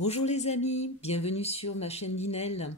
Bonjour les amis, bienvenue sur ma chaîne Linel.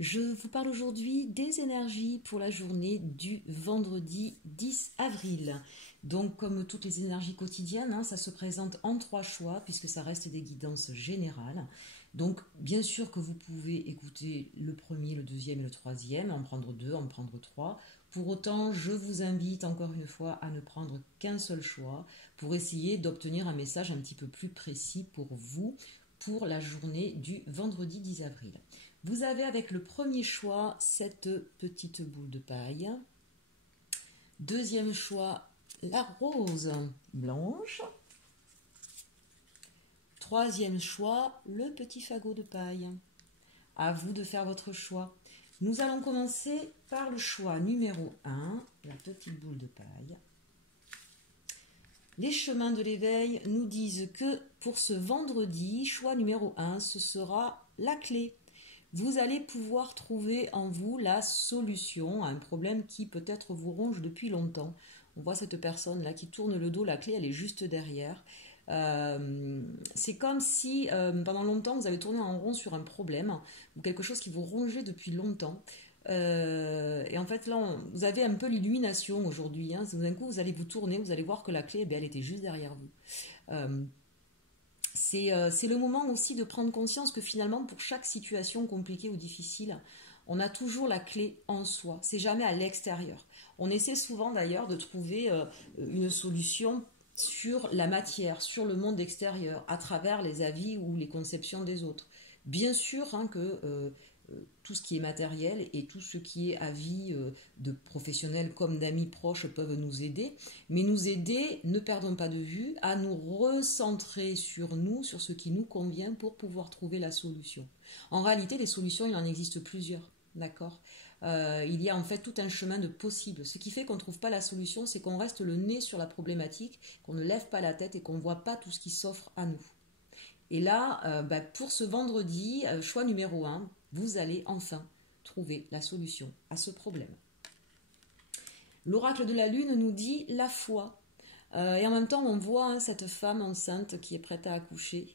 Je vous parle aujourd'hui des énergies pour la journée du vendredi 10 avril. Donc comme toutes les énergies quotidiennes, ça se présente en 3 choix puisque ça reste des guidances générales. Donc bien sûr que vous pouvez écouter le premier, le deuxième et le troisième, en prendre 2, en prendre 3. Pour autant, je vous invite encore une fois à ne prendre qu'un seul choix pour essayer d'obtenir un message un petit peu plus précis pour vous pour la journée du vendredi 10 avril. Vous avez avec le premier choix cette petite boule de paille. Deuxième choix, la rose blanche. Troisième choix, le petit fagot de paille. À vous de faire votre choix. Nous allons commencer par le choix numéro 1, la petite boule de paille. Les chemins de l'éveil nous disent que pour ce vendredi, choix numéro 1, ce sera la clé. Vous allez pouvoir trouver en vous la solution à un problème qui peut-être vous ronge depuis longtemps. On voit cette personne-là qui tourne le dos, la clé elle est juste derrière. C'est comme si pendant longtemps vous avez tourné en rond sur un problème ou quelque chose qui vous rongeait depuis longtemps. Et en fait là vous avez un peu l'illumination aujourd'hui, d'un coup vous allez vous tourner, vous allez voir que la clé elle était juste derrière vous. C'est le moment aussi de prendre conscience que finalement pour chaque situation compliquée ou difficile on a toujours la clé en soi, c'est jamais à l'extérieur. On essaie souvent d'ailleurs de trouver une solution sur la matière, sur le monde extérieur, à travers les avis ou les conceptions des autres. Bien sûr que tout ce qui est matériel et tout ce qui est avis de professionnels comme d'amis proches peuvent nous aider, mais nous aider, ne perdons pas de vue, à nous recentrer sur nous, sur ce qui nous convient pour pouvoir trouver la solution. En réalité, les solutions, il en existe plusieurs, d'accord ? Il y a en fait tout un chemin de possibles. Ce qui fait qu'on ne trouve pas la solution, c'est qu'on reste le nez sur la problématique, qu'on ne lève pas la tête et qu'on ne voit pas tout ce qui s'offre à nous. Et là, pour ce vendredi, choix numéro 1, vous allez enfin trouver la solution à ce problème. L'oracle de la lune nous dit la foi. Et en même temps, on voit cette femme enceinte qui est prête à accoucher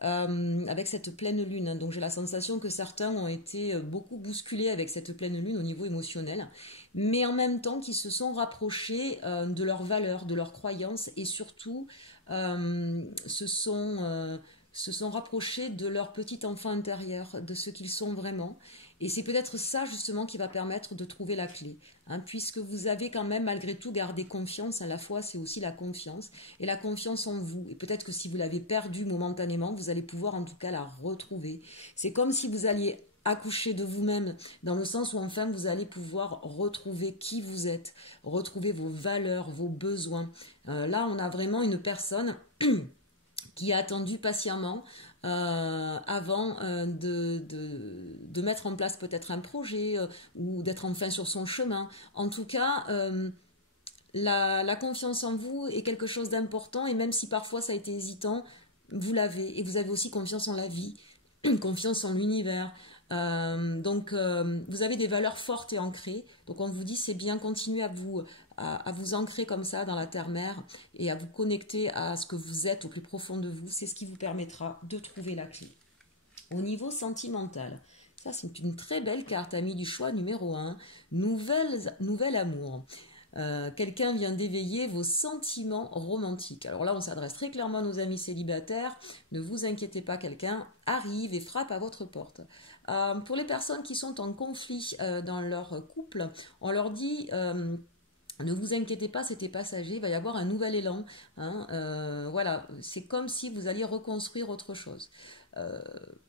avec cette pleine lune. Donc j'ai la sensation que certains ont été beaucoup bousculés avec cette pleine lune au niveau émotionnel, mais en même temps qui se sont rapprochés de leurs valeurs, de leurs croyances et surtout se sont rapprochés de leur petit enfant intérieur, de ce qu'ils sont vraiment. Et c'est peut-être ça justement qui va permettre de trouver la clé, puisque vous avez quand même malgré tout gardé confiance. La foi, c'est aussi la confiance, et la confiance en vous. Et peut-être que si vous l'avez perdue momentanément, vous allez pouvoir en tout cas la retrouver. C'est comme si vous alliez accoucher de vous-même, dans le sens où enfin vous allez pouvoir retrouver qui vous êtes, retrouver vos valeurs, vos besoins. Là, on a vraiment une personne qui a attendu patiemment avant de mettre en place peut-être un projet ou d'être enfin sur son chemin. En tout cas, la confiance en vous est quelque chose d'important, et même si parfois ça a été hésitant, vous l'avez. Et vous avez aussi confiance en la vie, confiance en l'univers. Donc vous avez des valeurs fortes et ancrées. Donc on vous dit c'est bien, continuez à vous ancrer comme ça dans la terre-mère et à vous connecter à ce que vous êtes au plus profond de vous. C'est ce qui vous permettra de trouver la clé. Au niveau sentimental, ça c'est une très belle carte, amis du choix numéro 1, nouvel amour. Quelqu'un vient d'éveiller vos sentiments romantiques. Alors là, on s'adresse très clairement à nos amis célibataires. Ne vous inquiétez pas, quelqu'un arrive et frappe à votre porte. Pour les personnes qui sont en conflit dans leur couple, on leur dit ne vous inquiétez pas, c'était passager, il va y avoir un nouvel élan. Voilà, c'est comme si vous alliez reconstruire autre chose.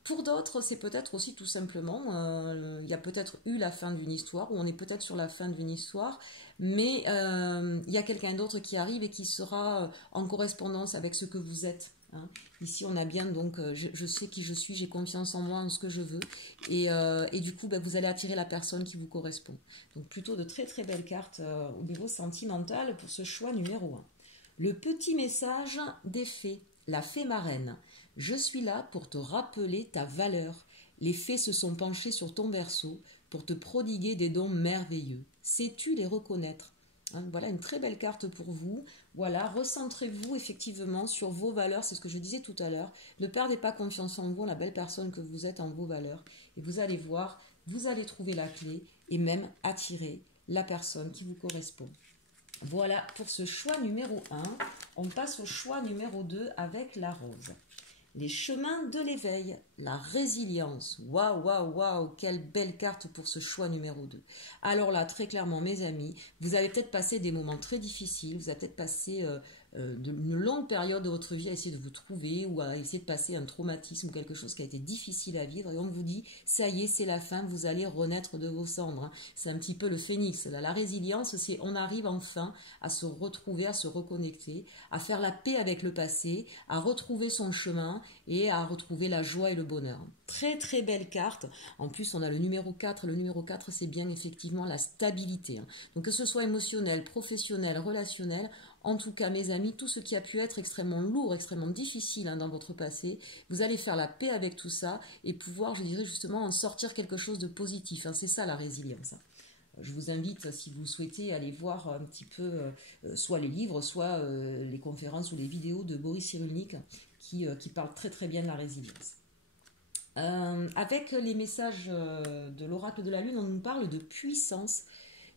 Pour d'autres, c'est peut-être aussi tout simplement, il y a peut-être eu la fin d'une histoire, ou on est peut-être sur la fin d'une histoire, mais il y a quelqu'un d'autre qui arrive et qui sera en correspondance avec ce que vous êtes. Ici, on a bien, donc, je sais qui je suis, j'ai confiance en moi, en ce que je veux, et du coup, vous allez attirer la personne qui vous correspond. Donc, plutôt de très très belles cartes au niveau sentimental pour ce choix numéro 1. Le petit message des fées, la fée marraine. Je suis là pour te rappeler ta valeur. Les fées se sont penchées sur ton berceau pour te prodiguer des dons merveilleux. Sais-tu les reconnaître ? Hein, voilà une très belle carte pour vous. Voilà, recentrez-vous effectivement sur vos valeurs, c'est ce que je disais tout à l'heure. Ne perdez pas confiance en vous, la belle personne que vous êtes, en vos valeurs. Et vous allez voir, vous allez trouver la clé et même attirer la personne qui vous correspond. Voilà pour ce choix numéro 1. On passe au choix numéro 2 avec la rose. Les chemins de l'éveil, la résilience. Waouh, waouh, waouh, quelle belle carte pour ce choix numéro 2. Alors là, très clairement, mes amis, vous allez peut-être passer des moments très difficiles, vous allez peut-être passer une longue période de votre vie à essayer de vous trouver ou à essayer de passer un traumatisme ou quelque chose qui a été difficile à vivre. Et on vous dit, ça y est, c'est la fin, vous allez renaître de vos cendres. Hein. C'est un petit peu le phénix. Là, la résilience, c'est on arrive enfin à se retrouver, à se reconnecter, à faire la paix avec le passé, à retrouver son chemin et à retrouver la joie et le bonheur. Très très belle carte. En plus, on a le numéro 4. Le numéro 4, c'est bien effectivement la stabilité. Hein. Donc que ce soit émotionnel, professionnel, relationnel, en tout cas, mes amis, tout ce qui a pu être extrêmement lourd, extrêmement difficile dans votre passé, vous allez faire la paix avec tout ça et pouvoir, je dirais justement, en sortir quelque chose de positif. Hein. C'est ça la résilience. Je vous invite, si vous souhaitez, à aller voir un petit peu soit les livres, soit les conférences ou les vidéos de Boris Cyrulnik qui parlent très très bien de la résilience. Avec les messages de l'oracle de la Lune, on nous parle de puissance.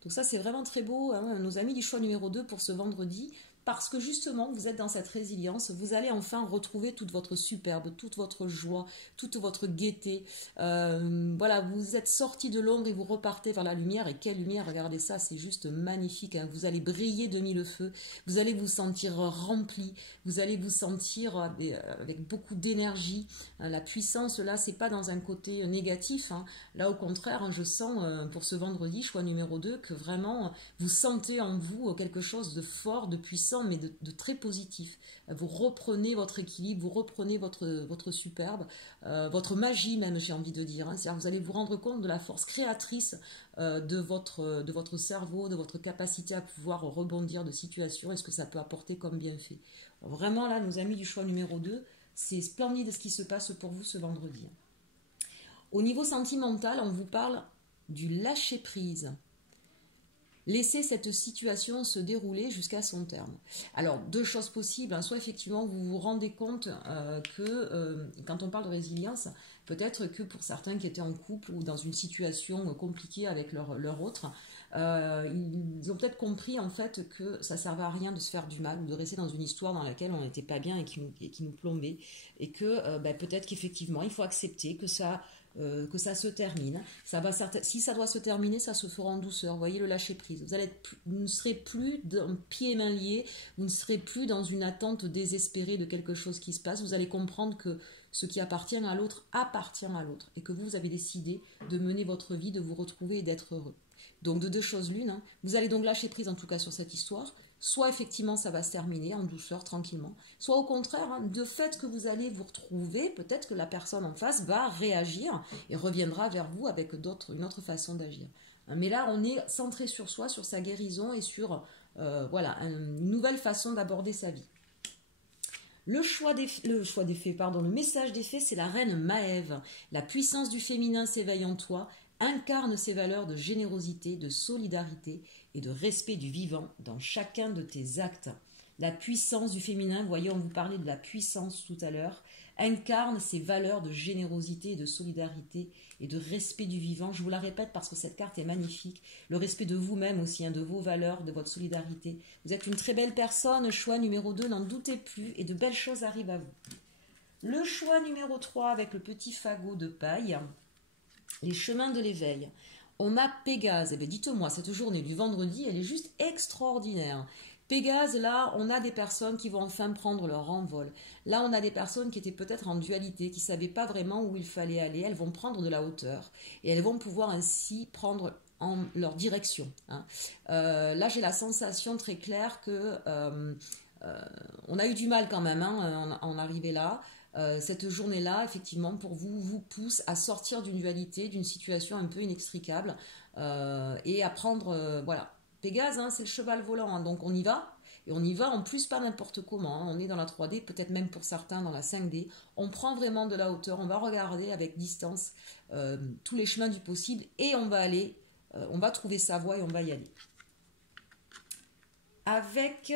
Donc ça, c'est vraiment très beau, hein, nos amis du choix numéro 2 pour ce vendredi, parce que justement, vous êtes dans cette résilience, vous allez enfin retrouver toute votre superbe, toute votre joie, toute votre gaieté. Voilà, vous êtes sorti de l'ombre et vous repartez vers la lumière. Et quelle lumière, regardez ça, c'est juste magnifique. Hein. Vous allez briller de mille feux, vous allez vous sentir rempli, vous allez vous sentir avec beaucoup d'énergie. La puissance, là, c'est pas dans un côté négatif. Hein. Là, au contraire, hein, je sens pour ce vendredi, choix numéro 2, que vraiment, vous sentez en vous quelque chose de fort, de puissant, mais de très positif. Vous reprenez votre équilibre, vous reprenez votre superbe, votre magie même, j'ai envie de dire. Hein. C'est-à-dire, vous allez vous rendre compte de la force créatrice de votre cerveau, de votre capacité à pouvoir rebondir de situation et ce que ça peut apporter comme bienfait. Vraiment, là, nos amis du choix numéro 2, c'est splendide ce qui se passe pour vous ce vendredi. Au niveau sentimental, on vous parle du lâcher-prise. Laissez cette situation se dérouler jusqu'à son terme. Alors, deux choses possibles. Hein. Soit effectivement, vous vous rendez compte que quand on parle de résilience, peut-être que pour certains qui étaient en couple ou dans une situation compliquée avec leur autre, ils ont peut-être compris en fait que ça ne servait à rien de se faire du mal ou de rester dans une histoire dans laquelle on n'était pas bien et qui nous plombait. Et que peut-être qu'effectivement, il faut accepter que ça se termine. Si ça doit se terminer, ça se fera en douceur. Vous voyez le lâcher prise. Vous ne serez plus d'un pied et main liés, vous ne serez plus dans une attente désespérée de quelque chose qui se passe. Vous allez comprendre que ce qui appartient à l'autre appartient à l'autre et que vous avez décidé de mener votre vie, de vous retrouver et d'être heureux. Donc de deux choses l'une, hein. Vous allez donc lâcher prise en tout cas sur cette histoire. Soit effectivement ça va se terminer en douceur, tranquillement, soit au contraire, hein, de fait que vous allez vous retrouver, peut-être que la personne en face va réagir et reviendra vers vous avec une autre façon d'agir. Mais là, on est centré sur soi, sur sa guérison et sur une nouvelle façon d'aborder sa vie. Le message des fées, c'est la reine Maève. La puissance du féminin s'éveille en toi, incarne ces valeurs de générosité, de solidarité et de respect du vivant dans chacun de tes actes. La puissance du féminin, vous voyez, on vous parlait de la puissance tout à l'heure, incarne ces valeurs de générosité, de solidarité et de respect du vivant. Je vous la répète parce que cette carte est magnifique. Le respect de vous-même aussi, hein, de vos valeurs, de votre solidarité. Vous êtes une très belle personne, choix numéro 2, n'en doutez plus, et de belles choses arrivent à vous. Le choix numéro 3 avec le petit fagot de paille, les chemins de l'éveil. On a Pégase. Eh bien, dites-moi, cette journée du vendredi, elle est juste extraordinaire. Pégase, là, on a des personnes qui vont enfin prendre leur envol. Là, on a des personnes qui étaient peut-être en dualité, qui ne savaient pas vraiment où il fallait aller. Elles vont prendre de la hauteur et elles vont pouvoir ainsi prendre en leur direction. Hein. Là, j'ai la sensation très claire que on a eu du mal quand même à en arriver là. Cette journée-là, effectivement, pour vous pousse à sortir d'une dualité, d'une situation un peu inextricable et à prendre, voilà. Pégase, hein, c'est le cheval volant, hein, donc on y va. Et on y va en plus pas n'importe comment. Hein. On est dans la 3D, peut-être même pour certains dans la 5D. On prend vraiment de la hauteur, on va regarder avec distance tous les chemins du possible et on va aller, on va trouver sa voie et on va y aller. avec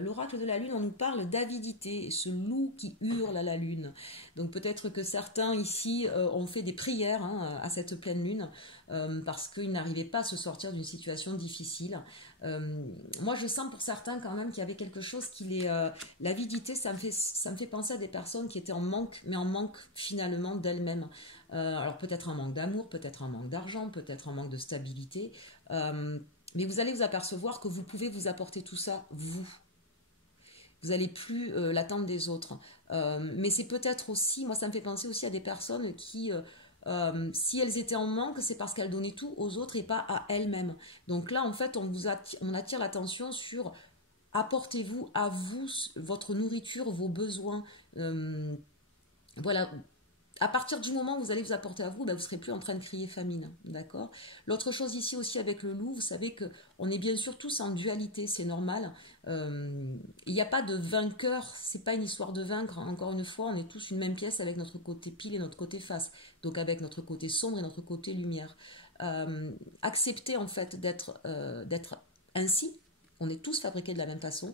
l'oracle de la lune, on nous parle d'avidité, ce loup qui hurle à la lune. Donc peut-être que certains ici ont fait des prières hein, à cette pleine lune parce qu'ils n'arrivaient pas à se sortir d'une situation difficile. Moi je sens pour certains quand même qu'il y avait quelque chose qui les... l'avidité, ça me fait penser à des personnes qui étaient en manque, mais en manque finalement d'elles-mêmes. Alors peut-être un manque d'amour, peut-être un manque d'argent, peut-être un manque de stabilité. Mais vous allez vous apercevoir que vous pouvez vous apporter tout ça, vous. Vous n'allez plus l'attendre des autres. Mais c'est peut-être aussi, moi ça me fait penser aussi à des personnes qui, si elles étaient en manque, c'est parce qu'elles donnaient tout aux autres et pas à elles-mêmes. Donc là, en fait, on attire l'attention sur apportez-vous à vous votre nourriture, vos besoins. Voilà, à partir du moment où vous allez vous apporter à vous, ben vous ne serez plus en train de crier famine, d'accord. L'autre chose ici aussi avec le loup, vous savez qu'on est bien sûr tous en dualité, c'est normal. Il n'y a pas de vainqueur, c'est pas une histoire de vaincre. Encore une fois, on est tous une même pièce avec notre côté pile et notre côté face, donc avec notre côté sombre et notre côté lumière. Acceptez en fait d'être ainsi, on est tous fabriqués de la même façon,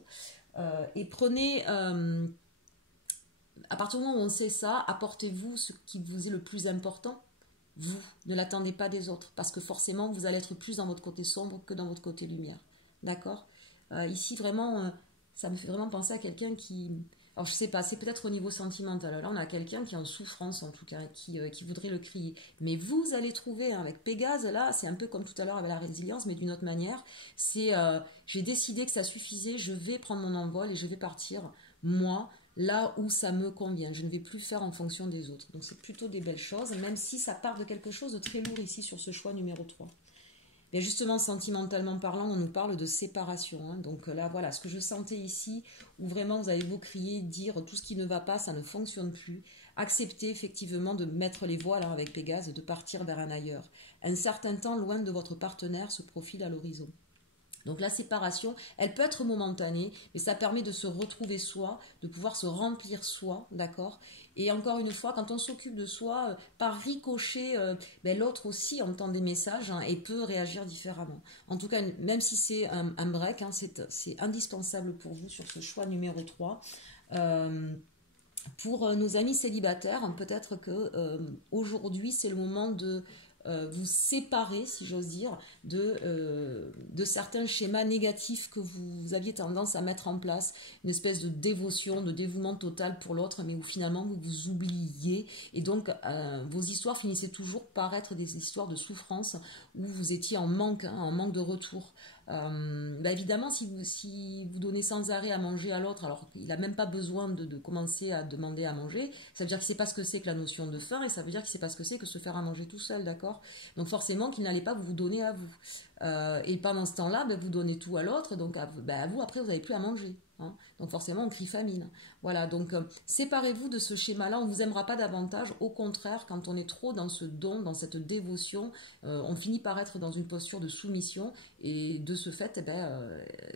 et prenez... à partir du moment où on sait ça, apportez-vous ce qui vous est le plus important. Vous, ne l'attendez pas des autres, parce que forcément, vous allez être plus dans votre côté sombre que dans votre côté lumière. D'accord. Ici, vraiment, ça me fait vraiment penser à quelqu'un qui... Alors, je sais pas, c'est peut-être au niveau sentimental. Là, on a quelqu'un qui est en souffrance, en tout cas, qui voudrait le crier. Mais vous allez trouver, hein, avec Pégase, là, c'est un peu comme tout à l'heure avec la résilience, mais d'une autre manière. C'est, j'ai décidé que ça suffisait, je vais prendre mon envol et je vais partir, moi, là où ça me convient. Je ne vais plus faire en fonction des autres. Donc c'est plutôt des belles choses, même si ça part de quelque chose de très lourd ici sur ce choix numéro 3. Mais justement, sentimentalement parlant, on nous parle de séparation. Hein. Donc là, voilà, ce que je sentais ici, où vraiment vous allez vous crier, dire tout ce qui ne va pas, ça ne fonctionne plus. Acceptez effectivement de mettre les voiles hein, avec Pégase et de partir vers un ailleurs. Un certain temps loin de votre partenaire se profile à l'horizon. Donc la séparation, elle peut être momentanée, mais ça permet de se retrouver soi, de pouvoir se remplir soi, d'accord. Et encore une fois, quand on s'occupe de soi, par ricochet, l'autre aussi entend des messages hein, et peut réagir différemment. En tout cas, même si c'est un break, hein, c'est indispensable pour vous sur ce choix numéro 3. Pour nos amis célibataires, hein, peut-être que aujourd'hui c'est le moment de vous séparer, si j'ose dire, de certains schémas négatifs que vous aviez tendance à mettre en place, une espèce de dévotion, de dévouement total pour l'autre, mais où finalement vous vous oubliez, et donc vos histoires finissaient toujours par être des histoires de souffrance, où vous étiez en manque, hein, en manque de retour. Évidemment, si vous donnez sans arrêt à manger à l'autre, alors qu'il n'a même pas besoin de commencer à demander à manger, ça veut dire qu'il ne sait pas ce que c'est que la notion de faim, et ça veut dire qu'il ne sait pas ce que c'est que se faire à manger tout seul, d'accord. Donc forcément qu'il n'allait pas vous donner à vous. Et pendant ce temps-là, vous donnez tout à l'autre, donc à vous, après, vous n'avez plus à manger. Hein. Donc forcément, on crie famine. Voilà, donc séparez-vous de ce schéma-là, on ne vous aimera pas davantage. Au contraire, quand on est trop dans ce don, dans cette dévotion, on finit par être dans une posture de soumission, et de ce fait,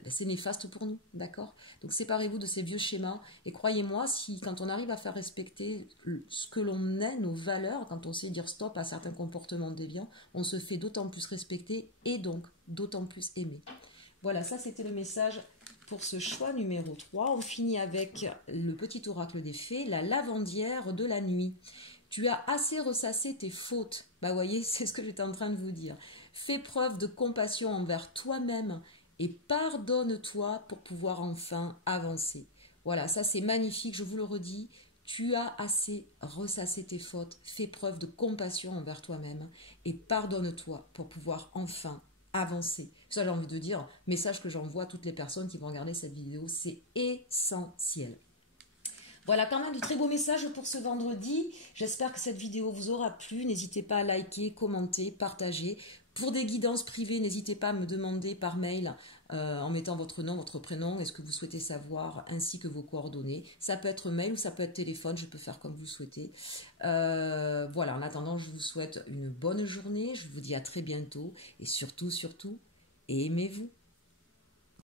c'est néfaste pour nous, d'accord. Donc séparez-vous de ces vieux schémas, et croyez-moi, si quand on arrive à faire respecter ce que l'on est, nos valeurs, quand on sait dire stop à certains comportements déviants, on se fait d'autant plus respecter, et donc d'autant plus aimer. Voilà, ça c'était le message pour ce choix numéro 3. On finit avec le petit oracle des fées, la lavandière de la nuit. Tu as assez ressassé tes fautes. Voyez, c'est ce que j'étais en train de vous dire. Fais preuve de compassion envers toi-même et pardonne-toi pour pouvoir enfin avancer. Voilà, ça c'est magnifique, je vous le redis. Tu as assez ressassé tes fautes. Fais preuve de compassion envers toi-même et pardonne-toi pour pouvoir enfin avancer. Ça, j'ai envie de dire, message que j'envoie à toutes les personnes qui vont regarder cette vidéo, c'est essentiel. Voilà, quand même de très beaux messages pour ce vendredi. J'espère que cette vidéo vous aura plu. N'hésitez pas à liker, commenter, partager. Pour des guidances privées, n'hésitez pas à me demander par mail en mettant votre nom, votre prénom, est-ce que vous souhaitez savoir, ainsi que vos coordonnées. Ça peut être mail ou ça peut être téléphone, je peux faire comme vous souhaitez. Voilà, en attendant, je vous souhaite une bonne journée. Je vous dis à très bientôt et surtout, aimez-vous.